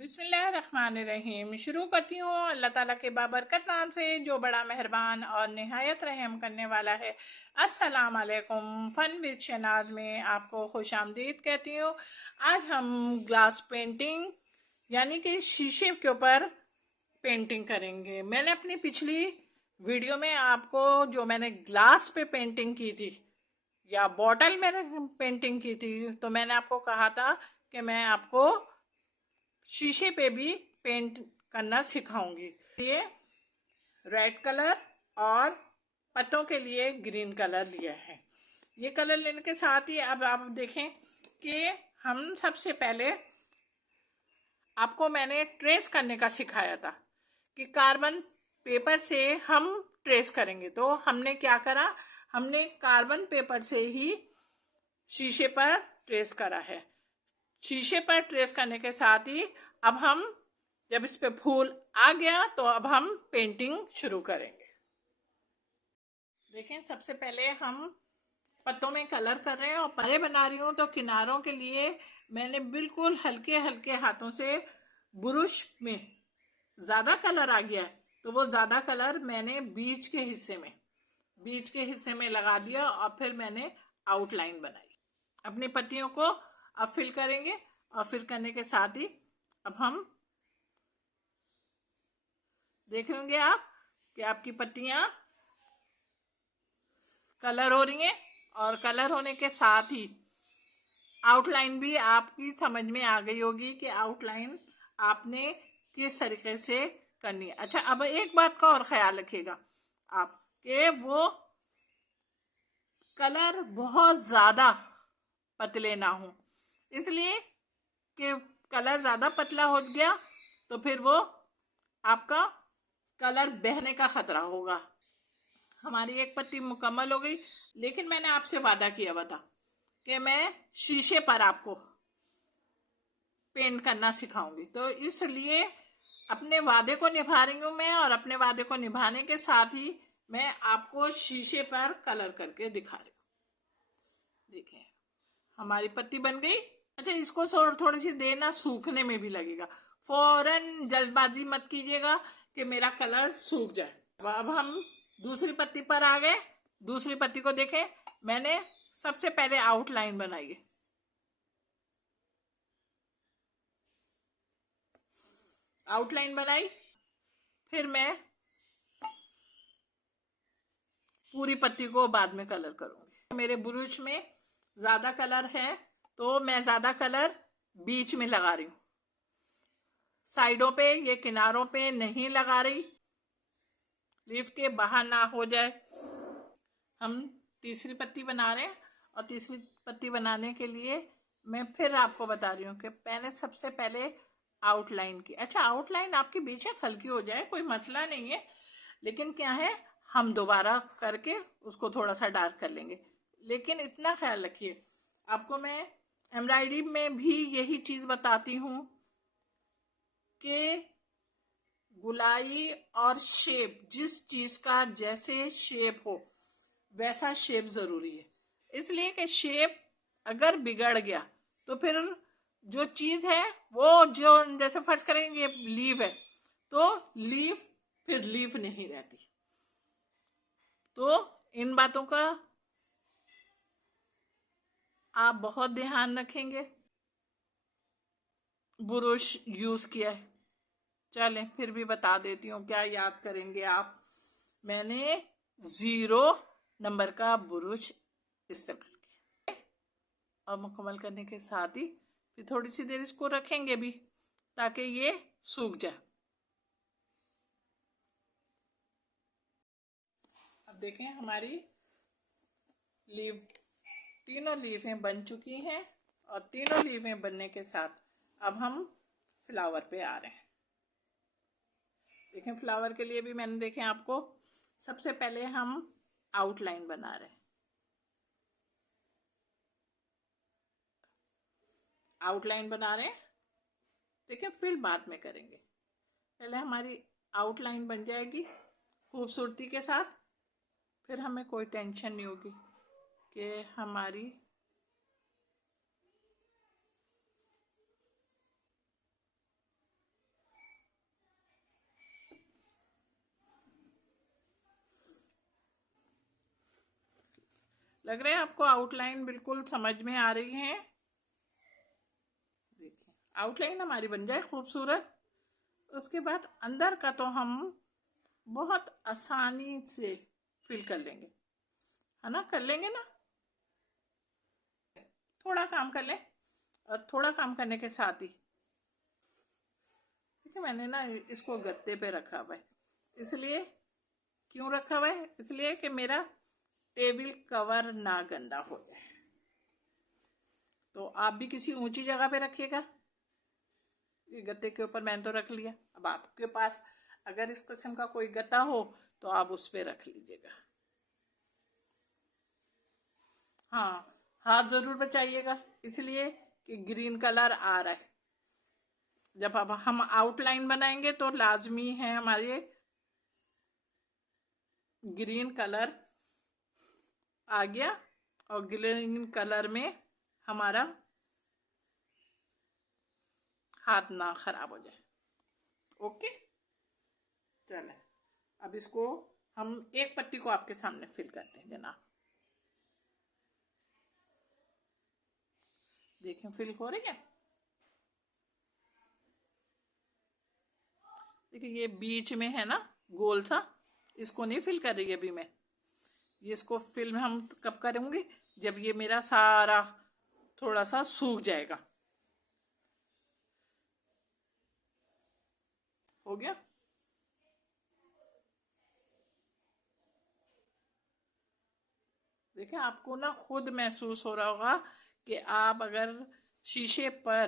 बिस्मिल्लाहिर्रहमानिर्रहीम। शुरू करती हूँ अल्लाह ताला के बाबरकत नाम से जो बड़ा मेहरबान और निहायत रहम करने वाला है। अस्सलाम वालेकुम। फ़न विद शनाज में आपको खुश आमदीद कहती हूँ। आज हम ग्लास पेंटिंग यानी कि शीशे के ऊपर पेंटिंग करेंगे। मैंने अपनी पिछली वीडियो में आपको जो मैंने ग्लास पे पेंटिंग की थी या बॉटल में पेंटिंग की थी, तो मैंने आपको कहा था कि मैं आपको शीशे पे भी पेंट करना सिखाऊंगी। ये रेड कलर और पत्तों के लिए ग्रीन कलर लिया है। ये कलर लेने के साथ ही अब आप देखें कि हम सबसे पहले आपको मैंने ट्रेस करने का सिखाया था कि कार्बन पेपर से हम ट्रेस करेंगे। तो हमने क्या करा, हमने कार्बन पेपर से ही शीशे पर ट्रेस करा है। शीशे पर ट्रेस करने के साथ ही अब हम जब इस पे फूल आ गया तो अब हम पेंटिंग शुरू करेंगे। देखें, सबसे पहले हम पत्तों में कलर कर रहे हैं और परे बना रही हूँ। तो किनारों के लिए मैंने बिल्कुल हल्के हल्के हाथों से ब्रश में ज़्यादा कलर आ गया है तो वो ज़्यादा कलर मैंने बीच के हिस्से में लगा दिया और फिर मैंने आउटलाइन बनाई। अपनी पत्तियों को अब फिल करेंगे और फिल करने के साथ ही अब हम देख होंगे आप कि आपकी पत्तियां कलर हो रही हैं और कलर होने के साथ ही आउटलाइन भी आपकी समझ में आ गई होगी कि आउटलाइन आपने किस तरीके से करनी है। अच्छा, अब एक बात का और ख्याल रखिएगा आप कि वो कलर बहुत ज़्यादा पतले ना हो, इसलिए कि कलर ज़्यादा पतला हो गया तो फिर वो आपका कलर बहने का खतरा होगा। हमारी एक पत्ती मुकम्मल हो गई, लेकिन मैंने आपसे वादा किया हुआ था कि मैं शीशे पर आपको पेंट करना सिखाऊंगी। तो इसलिए अपने वादे को निभा रही हूँ मैं, और अपने वादे को निभाने के साथ ही मैं आपको शीशे पर कलर करके दिखा रही हूँ। देखिए, हमारी पत्ती बन गई। अच्छा, इसको थोड़ी सी देर ना सूखने में भी लगेगा। फौरन जल्दबाजी मत कीजिएगा कि मेरा कलर सूख जाए। अब हम दूसरी पत्ती पर आ गए। दूसरी पत्ती को देखें, मैंने सबसे पहले आउटलाइन बनाई है। आउटलाइन बनाई, फिर मैं पूरी पत्ती को बाद में कलर करूंगी। मेरे ब्रश में ज़्यादा कलर है तो मैं ज़्यादा कलर बीच में लगा रही हूँ, साइडों पे ये किनारों पे नहीं लगा रही, लीफ के बाहर ना हो जाए। हम तीसरी पत्ती बना रहे हैं और तीसरी पत्ती बनाने के लिए मैं फिर आपको बता रही हूँ कि मैंने सबसे पहले आउटलाइन की। अच्छा, आउटलाइन आपकी बेशक हल्की हो जाए, कोई मसला नहीं है, लेकिन क्या है, हम दोबारा करके उसको थोड़ा सा डार्क कर लेंगे। लेकिन इतना ख्याल रखिए, आपको मैं एम्ब्रॉयडरी में भी यही चीज़ बताती हूँ कि गुलाई और शेप, जिस चीज़ का जैसे शेप हो वैसा शेप ज़रूरी है। इसलिए कि शेप अगर बिगड़ गया तो फिर जो चीज़ है वो, जो जैसे फर्ज करेंगे ये लीफ है तो लीफ फिर लीफ नहीं रहती। तो इन बातों का आप बहुत ध्यान रखेंगे। ब्रश यूज़ किया है, चलें फिर भी बता देती हूँ, क्या याद करेंगे आप। मैंने 0 नंबर का ब्रश इस्तेमाल किया और मुकम्मल करने के साथ ही फिर थोड़ी सी देर इसको रखेंगे भी ताकि ये सूख जाए। अब देखें, हमारी लीफ, तीनों लीफें बन चुकी हैं और तीनों लीफें बनने के साथ अब हम फ्लावर पे आ रहे हैं। देखें, फ्लावर के लिए भी मैंने देखें आपको सबसे पहले हम आउटलाइन बना रहे हैं। आउटलाइन बना रहे हैं, देखिए फिर बाद में करेंगे। पहले हमारी आउटलाइन बन जाएगी खूबसूरती के साथ, फिर हमें कोई टेंशन नहीं होगी कि हमारी लग रहे हैं आपको आउटलाइन बिल्कुल समझ में आ रही है। देखिए आउटलाइन हमारी बन जाए खूबसूरत। उसके बाद अंदर का तो हम बहुत आसानी से फिल कर लेंगे, है ना, कर लेंगे ना। थोड़ा काम कर लें, और थोड़ा काम करने के साथ ही देखिए मैंने ना इसको गत्ते पे रखा हुआ है। इसलिए क्यों रखा हुआ है, इसलिए कि मेरा टेबल कवर ना गंदा हो जाए। तो आप भी किसी ऊंची जगह पे रखिएगा। ये गत्ते के ऊपर मैंने तो रख लिया। अब आपके पास अगर इस किस्म का कोई गत्ता हो तो आप उस पर रख लीजिएगा। हाँ, हाथ ज़रूर बचाइएगा, इसलिए कि ग्रीन कलर आ रहा है। जब अब हम आउटलाइन बनाएंगे तो लाजमी है हमारे ग्रीन कलर आ गया, और ग्रीन कलर में हमारा हाथ ना खराब हो जाए। ओके, चले अब इसको हम एक पत्ती को आपके सामने फिल करते हैं जनाब। देखें फिल हो रही है। देखिए ये बीच में है ना गोल सा, इसको नहीं फिल कर रही अभी मैं। ये इसको फिल हम कब करेंगे, जब ये मेरा सारा थोड़ा सा सूख जाएगा। हो गया। देखिए आपको ना खुद महसूस हो रहा होगा कि आप अगर शीशे पर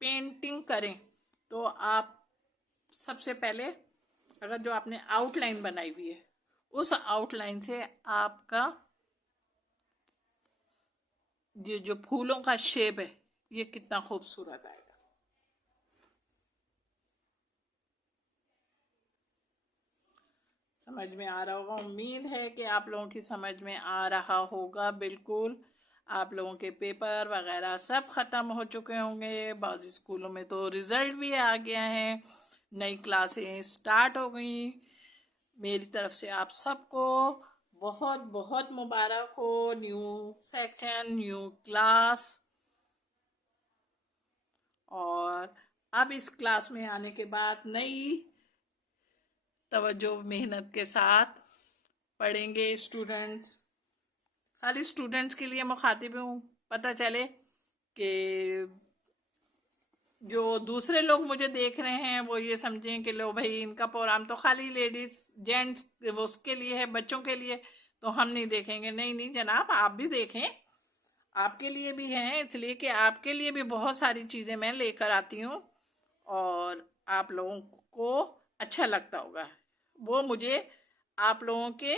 पेंटिंग करें तो आप सबसे पहले अगर जो आपने आउटलाइन बनाई हुई है उस आउटलाइन से आपका ये जो फूलों का शेप है ये कितना खूबसूरत आएगा। समझ में आ रहा होगा, उम्मीद है कि आप लोगों की समझ में आ रहा होगा। बिल्कुल आप लोगों के पेपर वगैरह सब ख़त्म हो चुके होंगे। बाज़ स्कूलों में तो रिज़ल्ट भी आ गया है, नई क्लासें स्टार्ट हो गई। मेरी तरफ से आप सबको बहुत बहुत मुबारक हो। New section, new class. और अब इस क्लास में आने के बाद नई तवज्जो मेहनत के साथ पढ़ेंगे स्टूडेंट्स। खाली स्टूडेंट्स के लिए मुखातिब हूँ, पता चले कि जो दूसरे लोग मुझे देख रहे हैं वो ये समझें कि लो भाई इनका प्रोग्राम तो खाली लेडीज़ जेंट्स वो उसके लिए है, बच्चों के लिए, तो हम नहीं देखेंगे। नहीं नहीं जनाब, आप भी देखें, आपके लिए भी हैं, इसलिए कि आपके लिए भी बहुत सारी चीज़ें मैं लेकर आती हूँ और आप लोगों को अच्छा लगता होगा। वो मुझे आप लोगों के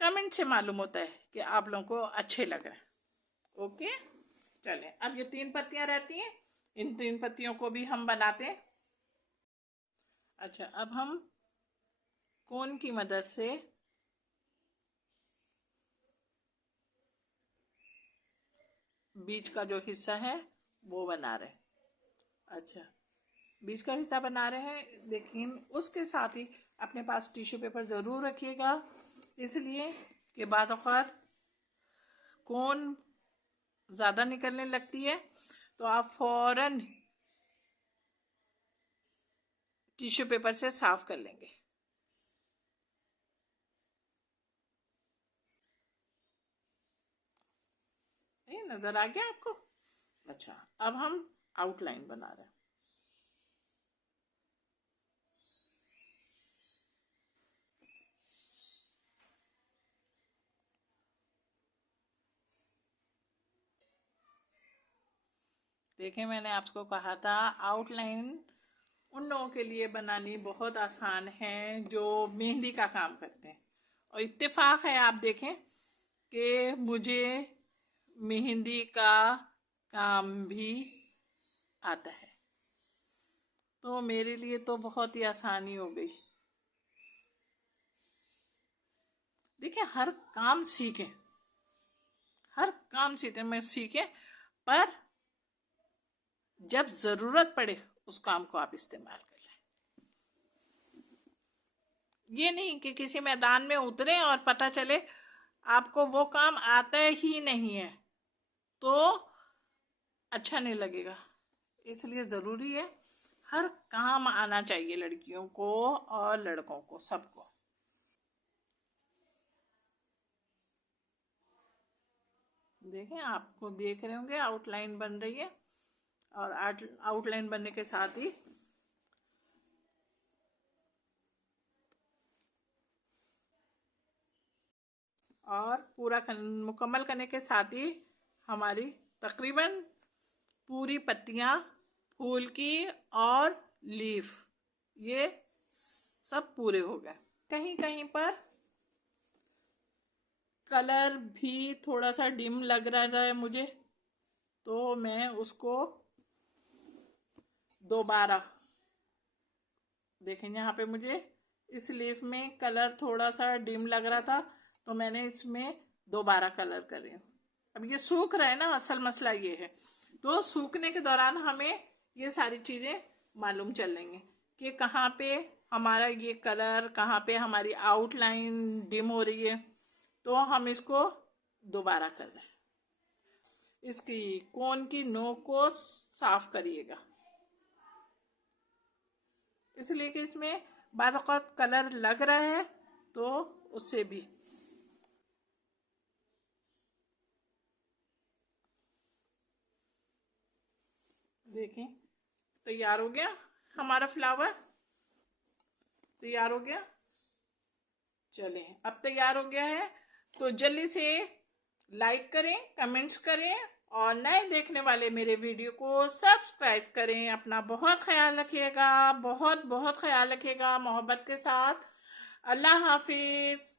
कमेंट से मालूम होता है कि आप लोगों को अच्छे लग रहे हैं। ओके, चलें अब ये 3 पत्तियां रहती हैं, इन 3 पत्तियों को भी हम बनाते हैं। अच्छा, अब हम कोन की मदद से बीच का जो हिस्सा है वो बना रहे हैं। अच्छा, बीच का हिस्सा बना रहे हैं, लेकिन उसके साथ ही अपने पास टिश्यू पेपर ज़रूर रखिएगा, इसलिए कि बाद औक़ात कोन ज़्यादा निकलने लगती है तो आप फ़ौरन टिश्यू पेपर से साफ़ कर लेंगे। नहीं नज़र आ गया आपको? अच्छा, अब हम आउटलाइन बना रहे हैं। देखिए मैंने आपको कहा था आउटलाइन उन लोगों के लिए बनानी बहुत आसान है जो मेहंदी का काम करते हैं। और इत्तेफाक है आप देखें कि मुझे मेहंदी का काम भी आता है, तो मेरे लिए तो बहुत ही आसानी हो गई। देखिए हर काम सीखें, हर काम सीखें, पर जब ज़रूरत पड़े उस काम को आप इस्तेमाल कर लें। ये नहीं कि किसी मैदान में उतरे और पता चले आपको वो काम आता ही नहीं है तो अच्छा नहीं लगेगा। इसलिए ज़रूरी है हर काम आना चाहिए, लड़कियों को और लड़कों को, सबको। देखें, आपको देख रहे होंगे आउटलाइन बन रही है, और आउटलाइन बनने के साथ ही और पूरा मुकम्मल करने के साथ ही हमारी तकरीबन पूरी पत्तियाँ फूल की और लीफ ये सब पूरे हो गए। कहीं कहीं पर कलर भी थोड़ा सा डिम लग रहा है मुझे, तो मैं उसको दोबारा, देखें यहाँ पे मुझे इस लीफ में कलर थोड़ा सा डिम लग रहा था, तो मैंने इसमें दोबारा कलर करे। अब ये सूख रहा है ना, असल मसला ये है। तो सूखने के दौरान हमें ये सारी चीज़ें मालूम चलेंगी कि कहाँ पे हमारा ये कलर, कहाँ पे हमारी आउटलाइन डिम हो रही है, तो हम इसको दोबारा कर लें। इसकी कोन की नोक को साफ करिएगा, इसलिए कि इसमें बाज़ औक़ात कलर लग रहा है, तो उससे भी। देखें, तैयार हो गया हमारा फ्लावर, तैयार हो गया। चलें, अब तैयार हो गया है तो जल्दी से लाइक करें, कमेंट्स करें, और नए देखने वाले मेरे वीडियो को सब्सक्राइब करें। अपना बहुत ख्याल रखिएगा, बहुत बहुत ख्याल रखिएगा, मोहब्बत के साथ। अल्लाह हाफिज़।